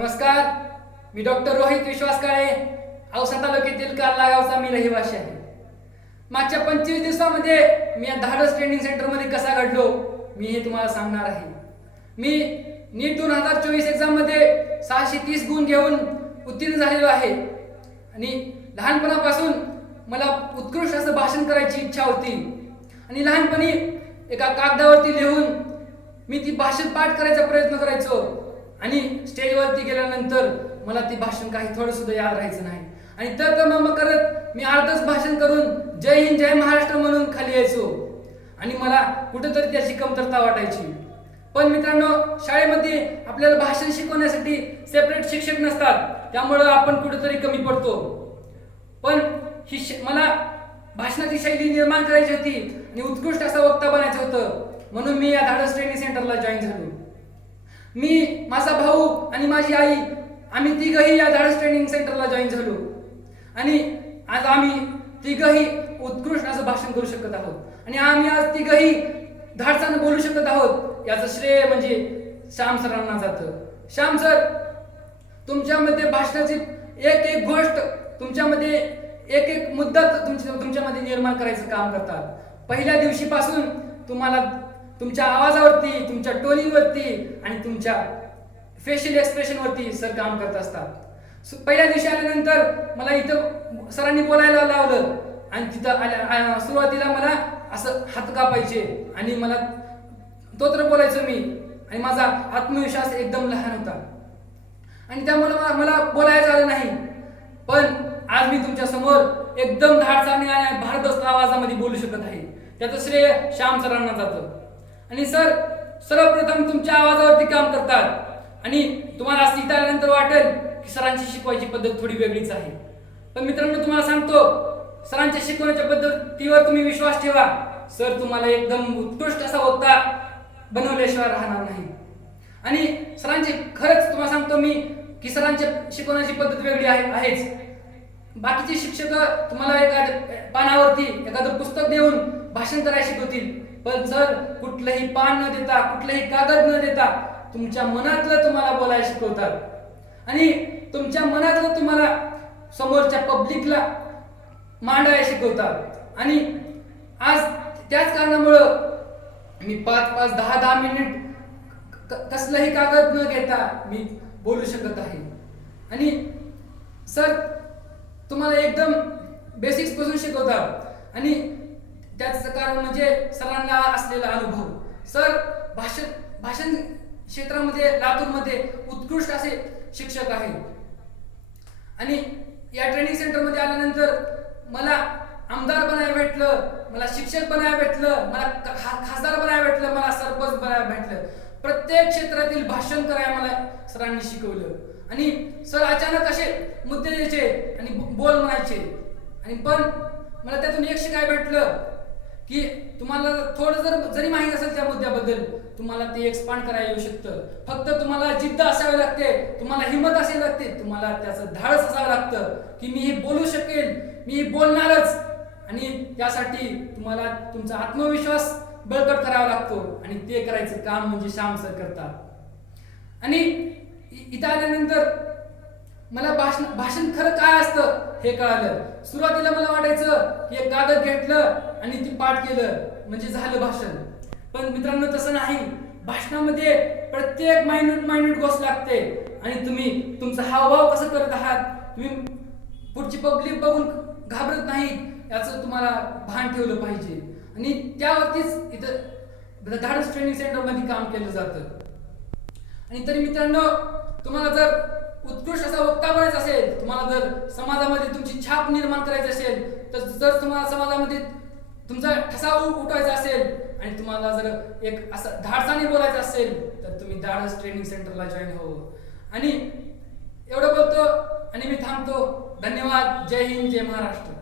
नमस्कार मी डॉक्टर रोहित विश्वास काळे औसा तालुक्यातील कार्ला गावचा मी रहिवासी आहे. मागच्या पंचवीस दिवसामध्ये मी या धाडस ट्रेनिंग सेंटरमध्ये कसा घडलो मी हे तुम्हाला सांगणार आहे. मी नीट दोन हजार चोवीस एक्झाममध्ये सहाशे तीस गुण घेऊन उत्तीर्ण झालेलो आहे. आणि लहानपणापासून मला उत्कृष्ट असं भाषण करायची इच्छा होती. आणि लहानपणी एका कागदावरती लिहून मी ती भाषण पाठ करायचा प्रयत्न करायचो. आणि स्टेजवरती गेल्यानंतर मला ती भाषण काही थोडं सुद्धा याद राहायचं नाही. आणि तर मग करत मी अर्धच भाषण करून जय हिंद जय महाराष्ट्र म्हणून खाली यायचो. आणि मला कुठंतरी त्याची कमतरता वाटायची. पण मित्रांनो शाळेमध्ये आपल्याला भाषण शिकवण्यासाठी सेपरेट शिक्षक नसतात. त्यामुळं आपण कुठेतरी कमी पडतो. पण ही मला भाषणाची शैली निर्माण करायची होती आणि उत्कृष्ट असा वक्ता बनायचं होतं. म्हणून मी या धाडस ट्रेनिंग सेंटरला जॉईन झालो. मी माझा भाऊ आणि माझी आई आम्ही तिघही या धाडस ट्रेनिंग सेंटरला जॉईन झालो. आणि आज आम्ही तिघही उत्कृष्ट असं भाषण करू शकत आहोत. आणि आम्ही आज तिघही धाडसानं बोलू शकत आहोत. याचं श्रेय म्हणजे श्याम सरांना जातं. श्याम सर तुमच्यामध्ये भाषणाची एक एक गोष्ट तुमच्यामध्ये एक एक मुद्दा तुमच्या तुमच्यामध्ये निर्माण करायचं काम करतात. पहिल्या दिवशीपासून तुम्हाला तुमच्या आवाजावरती तुमच्या टोनीवरती आणि तुमच्या फेशियल एक्सप्रेशनवरती सर काम करत असतात. पहिल्या दिवशी आल्यानंतर मला इथं सरांनी बोलायला लावलं आणि तिथं आल्या सुरुवातीला मला असं हात कापायचे आणि मला तोत्र बोलायचो मी आणि माझा आत्मविश्वास एकदम लहान होता. आणि त्यामुळे मला मला बोलायचं आलं नाही. पण आज मी तुमच्यासमोर एकदम धाडसाने आणि भारदस्त आवाजामध्ये बोलू शकत आहे. त्याचं श्रेय श्याम सरांना जातं. आणि सर सर्वप्रथम तुमच्या आवाजावरती काम करतात. आणि तुम्हाला असं इथं आल्यानंतर वाटेल की सरांची शिकवायची पद्धत थोडी वेगळीच आहे. पण मित्रांनो तुम्हाला सांगतो सरांच्या शिकवण्याच्या पद्धतीवर तुम्ही विश्वास ठेवा. सर तुम्हाला एकदम उत्कृष्ट असा वक्ता बनवल्याशिवाय राहणार नाही. आणि सरांची खरंच तुम्हाला सांगतो मी की सरांच्या शिकवण्याची पद्धत वेगळी आहे आहेच. बाकीचे शिक्षक तुम्हाला एखाद्या पानावरती एखादं पुस्तक देऊन भाषण करायला शिकवतील. पण सर कुठलंही पान न देता कुठलंही कागद न देता तुमच्या मनातलं तुम्हाला बोलायला शिकवतात. आणि तुमच्या मनातलं तुम्हाला समोरच्या पब्लिकला मांडायला शिकवतात. आणि आज त्याच कारणामुळं मी पाच पाच दहा दहा मिनिट कसलंही कसलाही कागद न घेता मी बोलू शकत आहे. आणि सर तुम्हाला एकदम बेसिक्सपासून शिकवतात. आणि त्याचं कारण म्हणजे सरांना असलेला अनुभव. सर भाषण भाषण क्षेत्रामध्ये लातूरमध्ये उत्कृष्ट असे शिक्षक आहेत. आणि या ट्रेनिंग सेंटरमध्ये आल्यानंतर मला आमदार बनायला भेटलं मला शिक्षक बनायला भेटलं मला खा- खासदार बनायला भेटलं मला सरपंच बनायला भेटलं. प्रत्येक क्षेत्रातील भाषण करायला मला सरांनी शिकवलं. आणि सर अचानक असे मुद्दे द्यायचे आणि बोल म्हणायचे. आणि पण मला त्यातून एक शिकाय भेटलं? की तुम्हाला थोडं जर जरी माहीत असेल त्या मुद्द्याबद्दल तुम्हाला ते एक्सपांड करायला येऊ शकतं. फक्त तुम्हाला जिद्द असावी लागते तुम्हाला हिंमत असावी लागते तुम्हाला त्याचं धाडस असावं लागतं की मी हे बोलू शकेल मी हे बोलणारच. आणि त्यासाठी तुम्हाला तुमचा आत्मविश्वास बळकट करावा लागतो आणि ते करायचं काम म्हणजे श्याम सर करतात. आणि इथं आल्यानंतर मला भाषण भाषण खरं काय असतं हे कळालं. सुरुवातीला मला वाटायचं की एक कागद घेतलं आणि ती पाठ केलं म्हणजे झालं भाषण. पण मित्रांनो तसं नाही. भाषणामध्ये प्रत्येक मायन्यूट मायन्यूट गोष्ट लागते. आणि तुम्ही तुमचा हावभाव कसं करत आहात तुम्ही पुढची पब्लिक बघून घाबरत नाही याचं तुम्हाला भान ठेवलं पाहिजे. आणि त्यावरतीच इथं धाडस ट्रेनिंग सेंटरमध्ये काम केलं जातं. आणि तरी मित्रांनो तुम्हाला जर उत्कृष्ट असा वक्ता बनायचा असेल? तुम्हाला जर समाजामध्ये तुमची छाप निर्माण करायची असेल तर जर तुम्हाला समाजामध्ये तुमचा ठसा उठवायचा असेल आणि तुम्हाला जर एक असं धाडसाने बोलायचं असेल तर तुम्ही धाडस ट्रेनिंग सेंटरला जॉईन हो. आणि एवढं बोलतो आणि मी थांबतो. धन्यवाद. जय हिंद जय महाराष्ट्र.